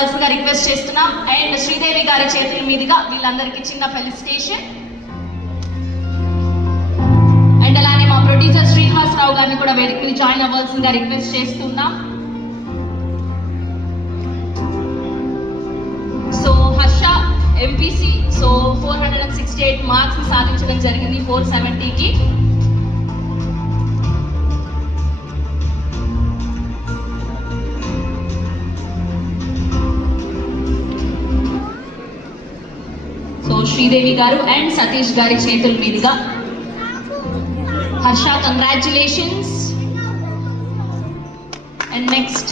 అవ్వాల్సిందిగా రిక్వెస్ట్ చేస్తున్నాం. అండ్ శ్రీదేవి గారి చేతుల మీదుగా వీళ్ళందరికీ చిన్న ఫెలిసిటేషన్. అండ్ అలానే మా ప్రొడ్యూసర్ శ్రీనివాసరావు గారిని కూడా వేదిక మీద జాయిన్ అవ్వాల్సిందిగా రిక్వెస్ట్ చేస్తున్నాం. సో హర్ష ఎంపీసీ 468 మార్క్స్ సాధించడం జరిగింది 470కి. సో శ్రీదేవి గారు అండ్ సతీష్ గారి చేతుల మీదుగా Harsha congratulations. And next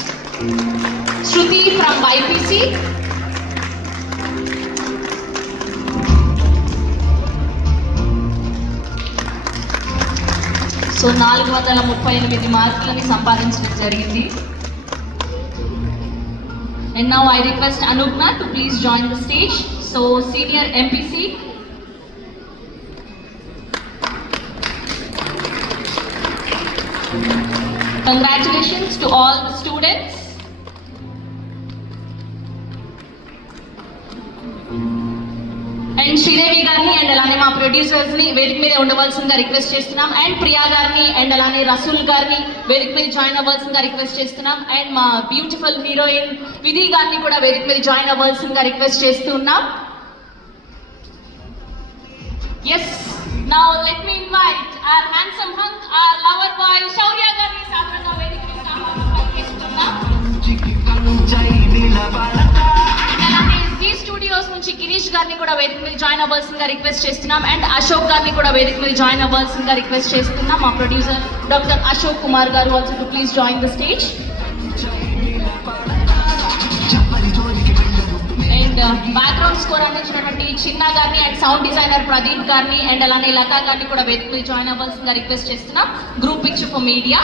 Shruti from YPC. So 438 మార్కులని సంపాదించడం జరిగింది. And now I request Anugna to please join the stage. So senior MPC. Congratulations to all the students. And Sridevi గారిని అండ్ అలానే మా ప్రొడ్యూసర్స్ ని వేదిక మీద ఉండవలసిందిగా రిక్వెస్ట్ చేస్తున్నాం. అండ్ ప్రియా గారిని అండ్ అలానే రసూల్ గారిని వేదిక మీద జాయిన్ అవ్వాల్సిందిగా రిక్వెస్ట్ చేస్తున్నాం. అండ్ మా బ్యూటిఫుల్ హీరోయిన్ విధి గారిని కూడా వేదిక మీద జాయిన్ అవ్వాల్సిందిగా రిక్వెస్ట్ చేస్తున్నాం. Yes, now let me invite our handsome hunk, our lover boy Shaurya గారిని సాదరంగా వేదిక మీద ఆహ్వానిస్తున్నాం. స్టూడియోస్ నుంచి గిరీష్ గారిని కూడా వేదిక మీద జాయిన్ అవ్వాల్సిందిగా రిక్వెస్ట్ చేస్తున్నాం. అండ్ అశోక్ గారిని కూడా వేదిక మీద జాయిన్ అవ్వాల్సిందిగా రిక్వెస్ట్ చేస్తున్నాం. మా ప్రొడ్యూసర్ డాక్టర్ అశోక్ కుమార్ గారు also to please join the stage. And background score అందించినటువంటి చిన్న గారిని అండ్ సౌండ్ డిజైనర్ ప్రదీప్ గారిని అండ్ అలానే లతా గారిని కూడా వేదిక మీద జాయిన్ అవ్వాల్సిందిగా రిక్వెస్ట్ చేస్తున్నాం. Group picture for media.